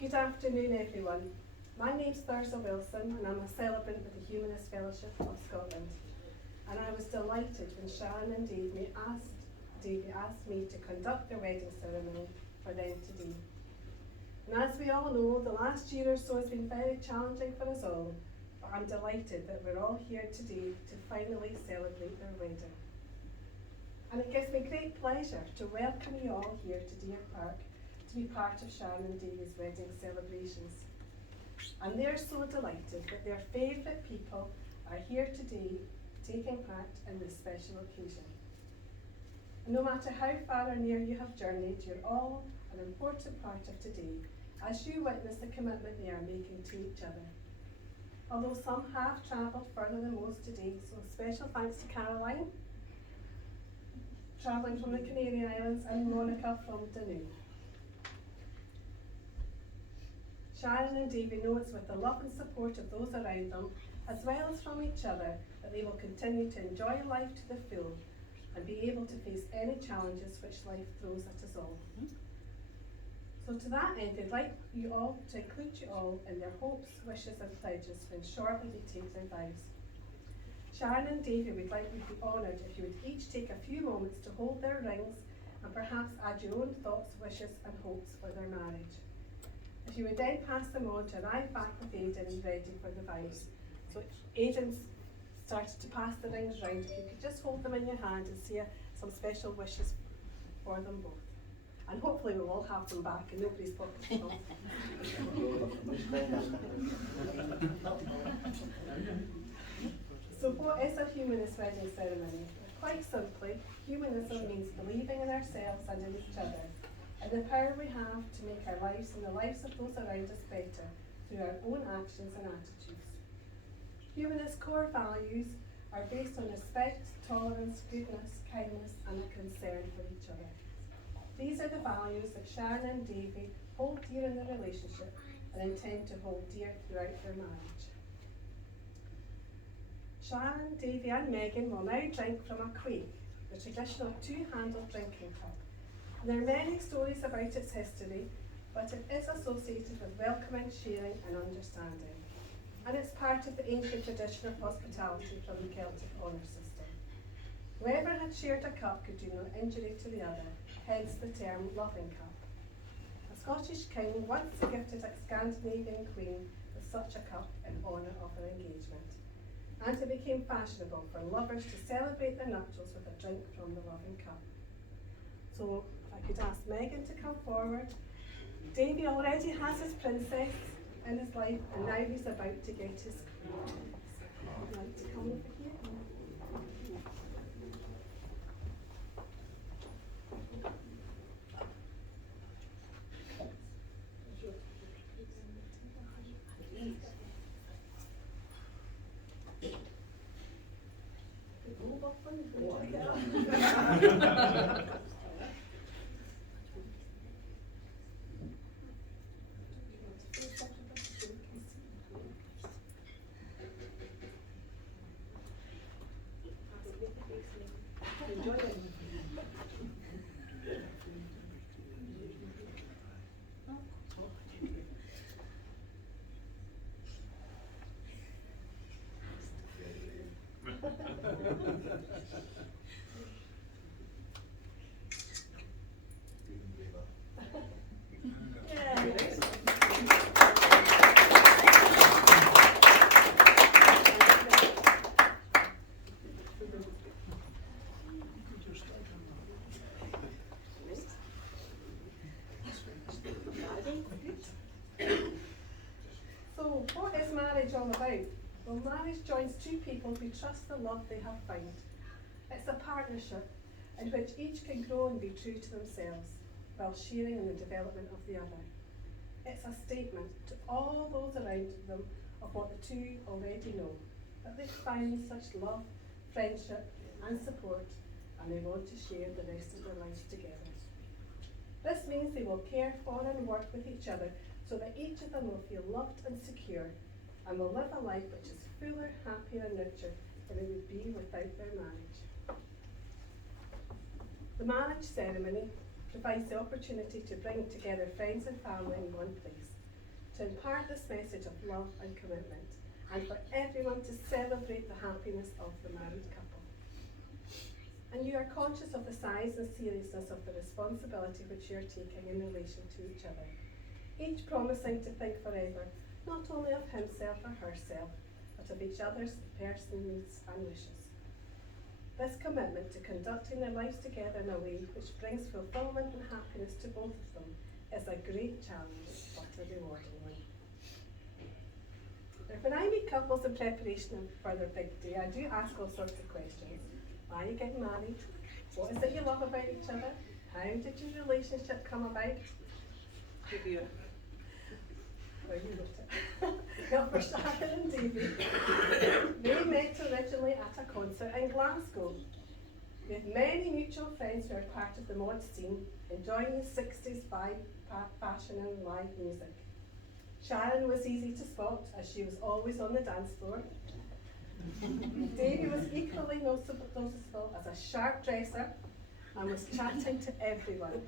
Good afternoon, everyone. My name's Thursa Wilson, and I'm a celebrant with the Humanist Fellowship of Scotland. And I was delighted when Sharon and Daibhidh asked me to conduct their wedding ceremony for them today. And as we all know, the last year or so has been very challenging for us all, but I'm delighted that we're all here today to finally celebrate their wedding. And it gives me great pleasure to welcome you all here to Deer Park to be part of Sharon and Daibhidh's wedding celebrations. And they're so delighted that their favourite people are here today taking part in this special occasion. And no matter how far or near you have journeyed, you're all an important part of today as you witness the commitment they are making to each other. Although some have travelled further than most today, so special thanks to Caroline, travelling from the Canary Islands, and Monica from Dunoon. Sharon and Daibhidh know it's with the love and support of those around them, as well as from each other, that they will continue to enjoy life to the full and be able to face any challenges which life throws at us all. So to that end, they'd like you all to include you all in their hopes, wishes and pledges when shortly they take their vows. Sharon and Daibhidh would like you to be honoured if you would each take a few moments to hold their rings and perhaps add your own thoughts, wishes and hopes for their marriage. If you would then pass them on to arrive back with Aidan ready for the vows. So Aidan's started to pass the rings round. If you could just hold them in your hand and say some special wishes for them both. And hopefully we'll all have them back and nobody's pockets full. So what is a humanist wedding ceremony? Quite simply, humanism means believing in ourselves and in each other, and the power we have to make our lives and the lives of those around us better through our own actions and attitudes. Humanist core values are based on respect, tolerance, goodness, kindness, and a concern for each other. These are the values that Sharon and Davy hold dear in their relationship and intend to hold dear throughout their marriage. Sharon, Davy and Megan will now drink from a quaich, the traditional two-handled drinking cup. And there are many stories about its history, but it is associated with welcoming, sharing and understanding. And it's part of the ancient tradition of hospitality from the Celtic honour system. Whoever had shared a cup could do no injury to the other, hence the term loving cup. A Scottish king once gifted a Scandinavian queen with such a cup in honour of her engagement. And it became fashionable for lovers to celebrate their nuptials with a drink from the loving cup. So if I could ask Megan to come forward. Davy already has his princess in his life, and now he's about to get his queen. Would you like to come over here? So, what is marriage all about? Well, marriage joins two people who trust the love they have found. It's a partnership in which each can grow and be true to themselves while sharing in the development of the other. It's a statement to all those around them of what the two already know, that they've found such love, friendship and support, and they want to share the rest of their lives together. This means they will care for and work with each other so that each of them will feel loved and secure and will live a life which is fuller, happier and richer than it would be without their marriage. The marriage ceremony provides the opportunity to bring together friends and family in one place, to impart this message of love and commitment, and for everyone to celebrate the happiness of the married couple. And you are conscious of the size and seriousness of the responsibility which you are taking in relation to each other, each promising to think forever, not only of himself or herself, but of each other's personal needs and wishes. This commitment to conducting their lives together in a way which brings fulfilment and happiness to both of them is a great challenge, but a rewarding one. Now, when I meet couples in preparation for their big day, I do ask all sorts of questions. Why are you getting married? What is it you love about each other? How did your relationship come about? Give you you wrote it. Now for Sharon and David, they met originally at a concert in Glasgow. We have many mutual friends who are part of the mod scene, enjoying the 60s vibe, fashion and live music. Sharon was easy to spot as she was always on the dance floor. Davy was equally noticeable as a sharp dresser and was chatting to everyone.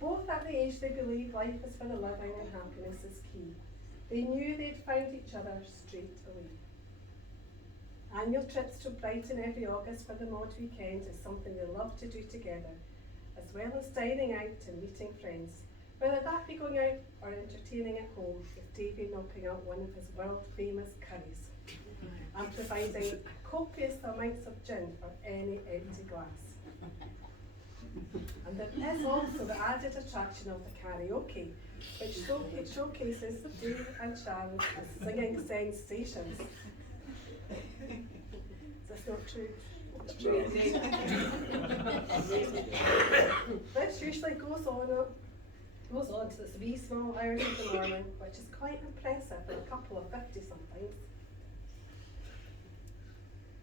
Both at the age they believed life is for the living and happiness is key. They knew they'd found each other straight away. Annual trips to Brighton every August for the mod weekend is something they love to do together, as well as dining out and meeting friends, whether that be going out or entertaining at home with Davy knocking out one of his world famous curries and providing copious amounts of gin for any empty glass. And there is also the added attraction of the karaoke, which showcases Dave and Sharon as singing sensations. Is this not true? It's true indeed. This usually goes on to this wee small hours of the morning, which is quite impressive for a couple of 50 sometimes.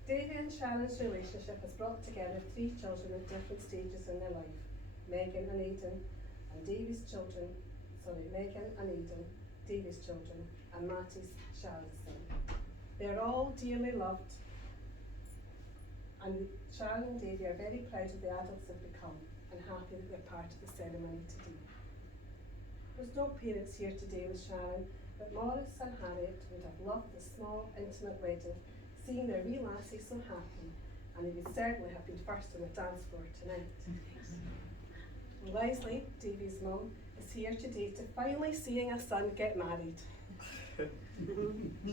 Davy and Sharon's relationship has brought together 3 children at different stages in their life. Megan and Aidan, and Davy's children, Megan and Aidan, Davy's children, and Matty's Sharon's son. They are all dearly loved, and Sharon and Davy are very proud of the adults they've become and happy that they're part of the ceremony today. There's no parents here today with Sharon, but Maurice and Harriet would have loved the small, intimate wedding, seeing their wee lassie so happy, and they would certainly have been first on the dance floor tonight. Leslie, Davy's mum, is here today to finally seeing a son get married.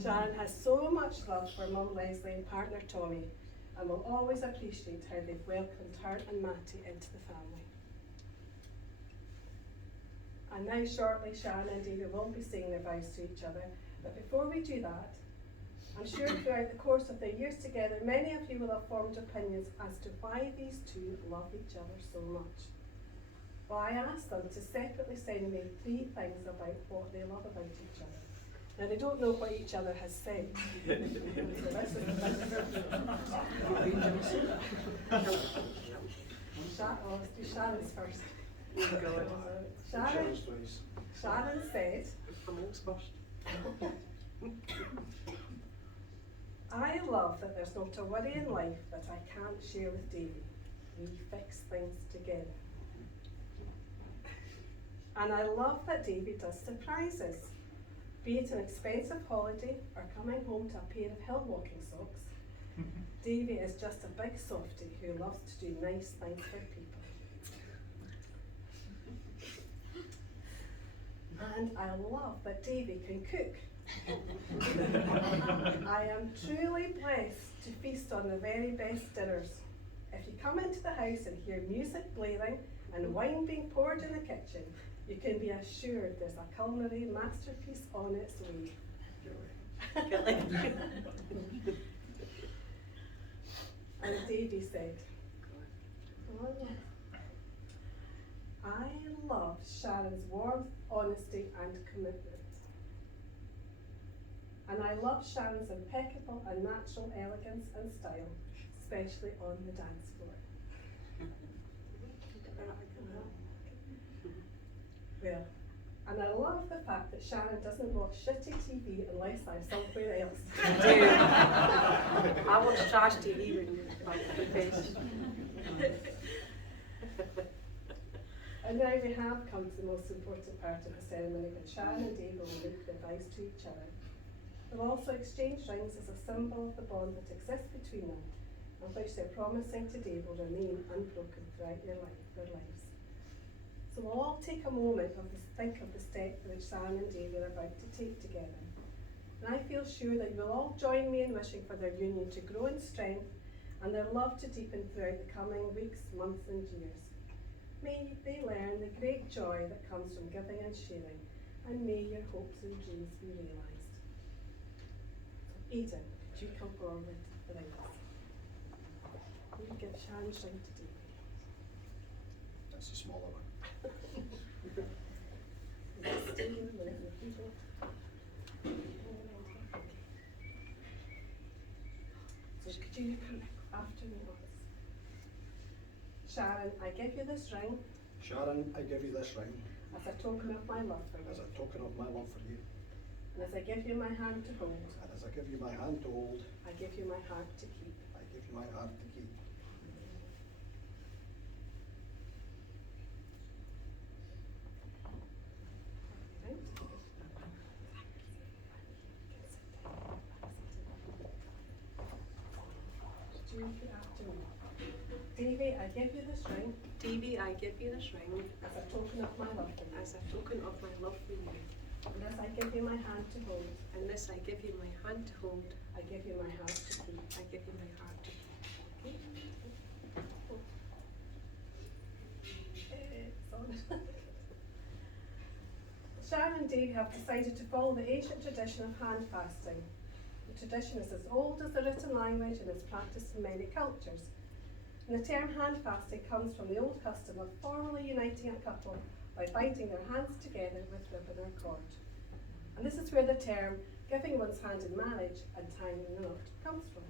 Sharon has so much love for Mum Leslie and partner Tommy, and will always appreciate how they've welcomed her and Matty into the family. And now shortly Sharon and Davy will be saying their vows to each other, but before we do that, I'm sure throughout the course of their years together, many of you will have formed opinions as to why these two love each other so much. Well, I asked them to separately send me 3 things about what they love about each other. Now, they don't know what each other has said. Let's do Sharon's first. Sharon said, I love that there's not a worry in life that I can't share with Davy. We fix things together. And I love that Davy does surprises, be it an expensive holiday or coming home to a pair of hill walking socks. Davy is just a big softie who loves to do nice things for people. And I love that Davy can cook. I am truly blessed to feast on the very best dinners. If you come into the house and hear music blaring and wine being poured in the kitchen, you can be assured there's a culinary masterpiece on its way. And Davy said, I love Sharon's warmth, honesty and commitment. And I love Sharon's impeccable and natural elegance and style, especially on the dance floor. Well, and I love the fact that Sharon doesn't watch shitty TV unless I'm somewhere else. I do. I watch trash TV when you're like the best. And now we have come to the most important part of the ceremony, when Sharon and Dave will make their vows to each other. They'll also exchange rings as a symbol of the bond that exists between them, and which they're promising to Dave will remain unbroken throughout their lives. So we'll all take a moment to think of the step which Sharon and Dave are about to take together. And I feel sure that you will all join me in wishing for their union to grow in strength and their love to deepen throughout the coming weeks, months and years. May they learn the great joy that comes from giving and sharing, and may your hopes and dreams be realised. Aidan, could you come forward with the rings? Will you give Sharon's ring to Davy? That's a smaller one. So could you repeat after me, once? Sharon, I give you this ring Sharon, I give you this ring as a token of my love for as you, a token of my love for you, and as I give you my hand to hold, and as I give you my hand to hold, I give you my heart to keep. I give you my heart to keep. Do you repeat after me? Davy, I give you this ring Davy, I give you this ring as a token of my love for you, as a token of my love for you. and as I give you my hand to hold, And this I give you my hand to hold. I give you my heart to keep. I give you my heart to keep. It's on. Sharon and Dave have decided to follow the ancient tradition of hand fasting. The tradition is as old as the written language and is practiced in many cultures. And the term hand fasting comes from the old custom of formally uniting a couple by binding their hands together with ribbon or cord. And this is where the term giving one's hand in marriage and tying the knot comes from.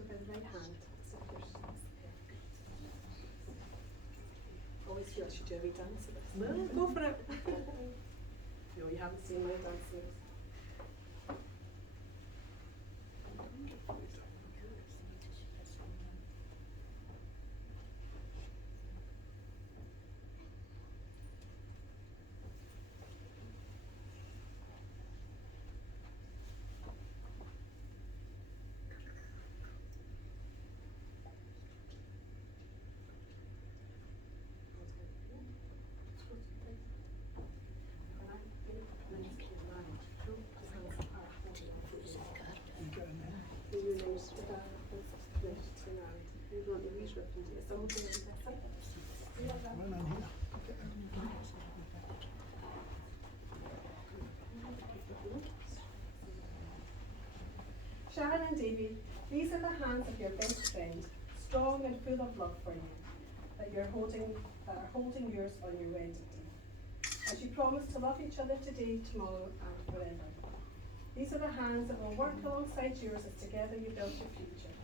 each other by the right hand. Always feel I should do a wee dance of this. No, go for it. No, you haven't seen my dance moves. Sharon and Daibhidh, these are the hands of your best friend, strong and full of love for you, that you're holding yours on your wedding day. As you promise to love each other today, tomorrow, and forever. These are the hands that will work alongside yours as together you build your future.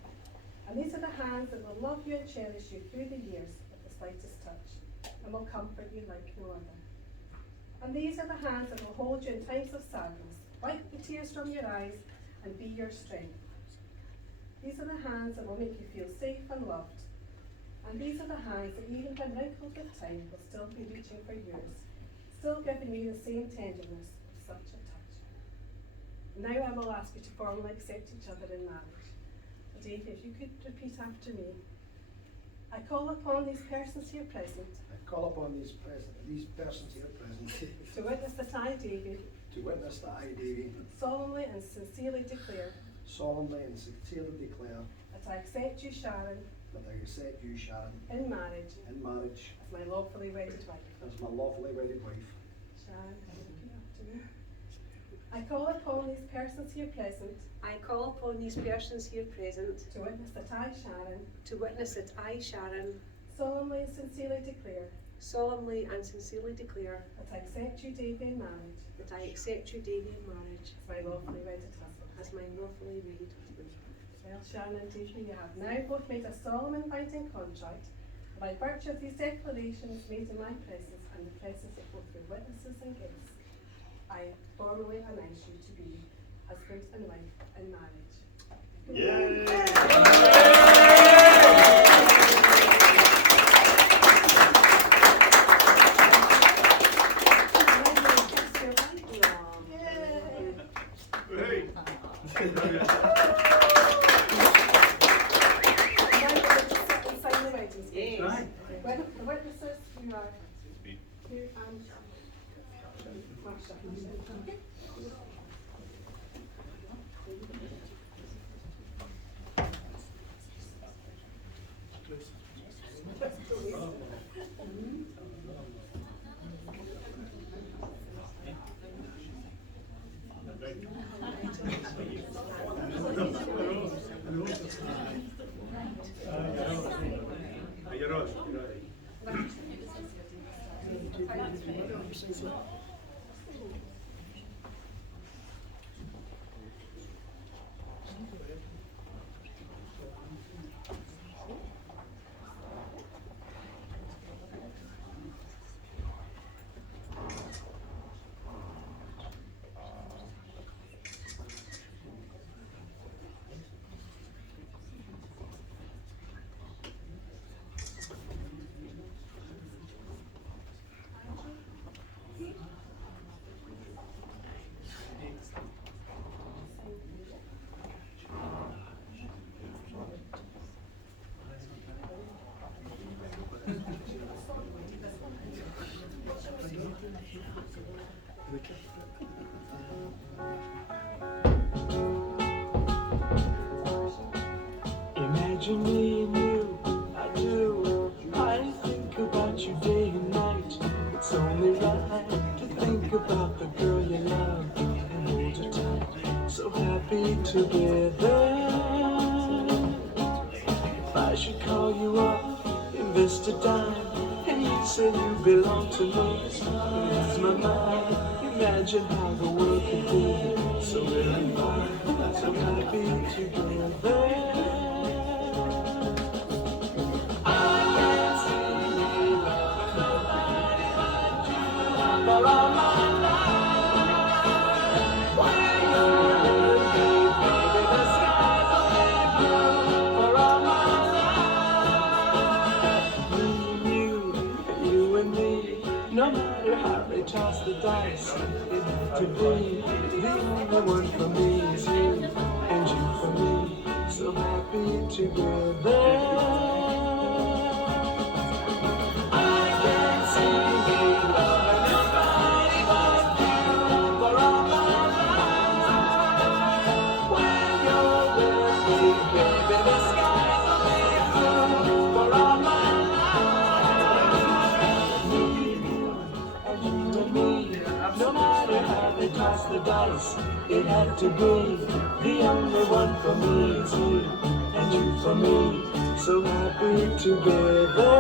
And these are the hands that will love you and cherish you through the years with the slightest touch, and will comfort you like no other. And these are the hands that will hold you in times of sadness, wipe the tears from your eyes, and be your strength. These are the hands that will make you feel safe and loved. And these are the hands that, even when wrinkled with time, will still be reaching for yours, still giving you the same tenderness of such a touch. Now I will ask you to formally accept each other in marriage. Dave, if you could repeat after me. I call upon these persons here present. I call upon these persons here present To witness that I, David. to witness that I, David, Solemnly and sincerely declare. solemnly and sincerely declare That I accept you, Sharon. that I accept you, Sharon, In marriage. in marriage As my lawfully wedded wife. as my lawfully wedded wife. Sharon, can you repeat after me? I call upon these persons here present. I call upon these persons here present To witness that I, Sharon. to witness that I, Sharon, Solemnly and sincerely declare. solemnly and sincerely declare That I accept you, David, in marriage. that I accept you, Davy, in marriage As my lawfully wedded husband. as my lawfully wedded husband. Well, Sharon and David, you have now both made a solemn and binding contract. By virtue of these declarations made in my presence and the presence of both your witnesses and guests, I formally announce you to be husband and wife in marriage. Well, the witnesses who are here and Marsha. Imagine me and you, I do. I think about you day and night. It's only right to think about the girl you love and hold her tight. So happy together. If I should call you up, invest a dime, and you say you belong to me, lose my mind. Imagine how the world could be so very fine, so happy together. for all my life. When you're with me, baby, the skies will be blue for all my life. Me and you and me, no matter how they toss the dice, it had to be. The only one for me is you, and you for me, so happy together. I can't see me loving nobody but you for all my life. When you're with me, baby, the skies will be blue for all my life. And you and me, no matter how they toss the dice, it had to be. The only one for me is you, and you for me, so happy together.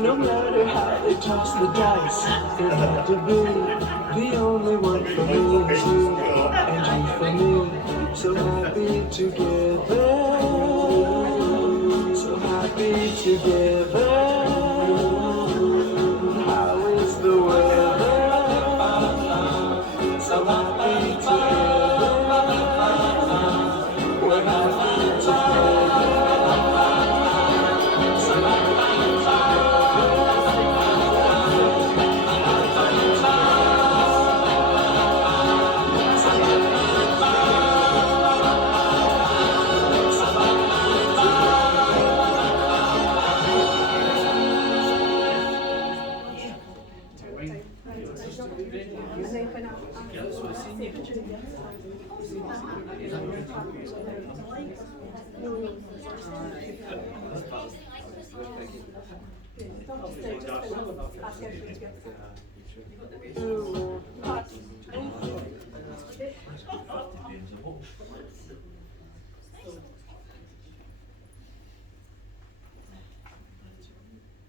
No matter how they toss the dice, it had to be. The only one for me is you, and you for me, so happy together. So happy together. How is the weather? So happy together. We're happy together. So happy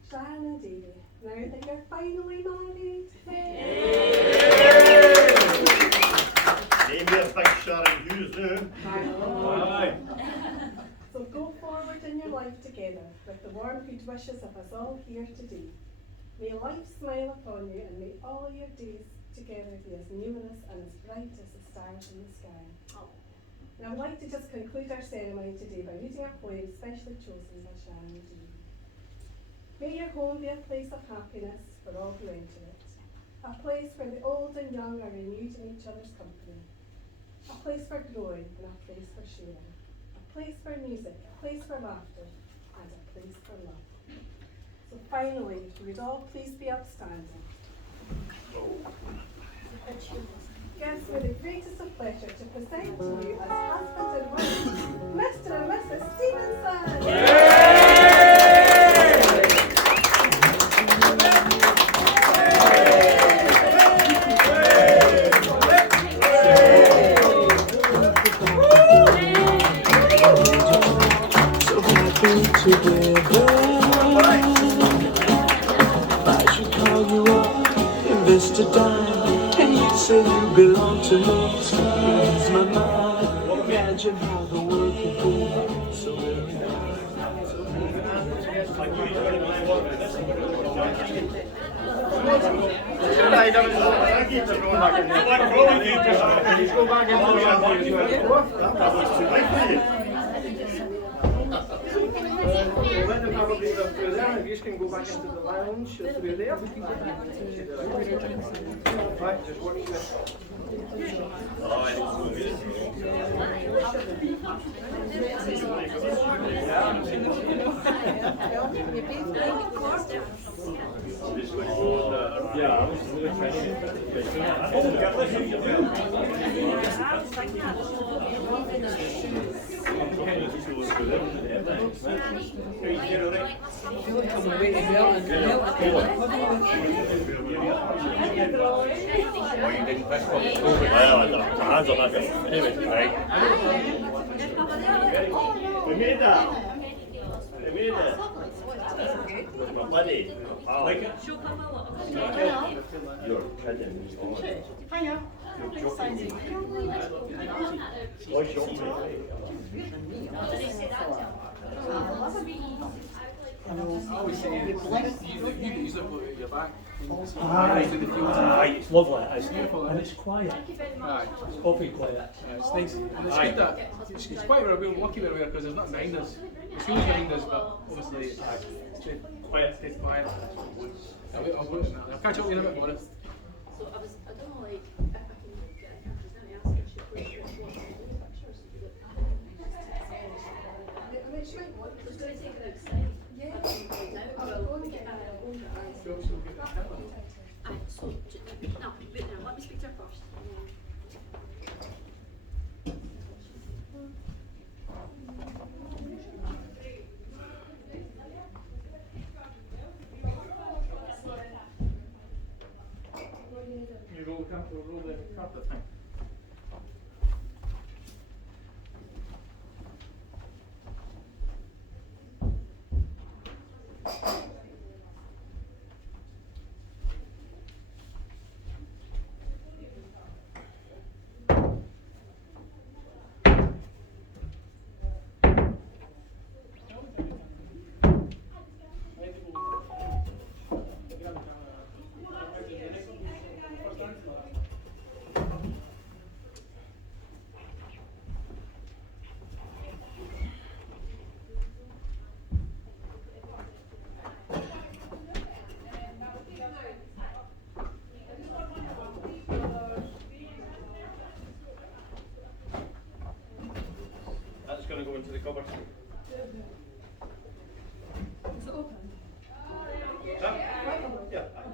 Sharon and Daibhidh, now that you're finally married. Name me a big Sharon Hughes now. Aye. So go forward in your life together with the warm good wishes of us all here today. May life smile upon you, and may all your days together be as numerous and as bright as the stars in the sky. Now I'd like to just conclude our ceremony today by reading a poem specially chosen by Sharon Daibhidh. May your home be a place of happiness for all who enter it, a place where the old and young are renewed in each other's company, a place for growing and a place for sharing, a place for music, a place for laughter, and a place for love. So finally, if you would all please be upstanding. Gives me the greatest of pleasure to present to you as husband and wife, Mr. and Mrs. Stevenson. so happy together. I should call you up, invest a dime, and you'd say you belong to me. So ease my mind. Imagine how the world could be so very nice. Let them probably go through there, and you can go back into the lounge through there. Right, just work through it. Well, I got my hands on that. Anyway, right. We made that. We made it. With my buddy. I like it. You're kidding me. Oh, Hiya. you're joking me. What's your name? I always say you use it at your back. Aye, it's lovely, it's Beautiful, and it's quiet. Aye. It's awfully quiet. Yeah, it's nice. And it's Aye. good that it's quite where we're lucky where we are because there's nothing behind us. The school's behind us, but obviously it's dead quiet. Dead quiet. I'll catch up with you in a bit more. So I don't know, like, if I can get a I was going to ask if she put your pictures. I mean, she might want I was going to take it outside. Yeah. I will go and get that. Aye, so, no, wait now, let me speak to her first. You roll the carpet thing. That's going to go into the cupboard. Is it open? Yeah. Yeah.